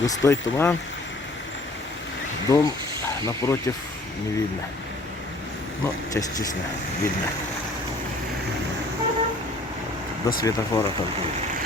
Густой туман. Дом напротив не видно. Но частично видно. До светофора только видно.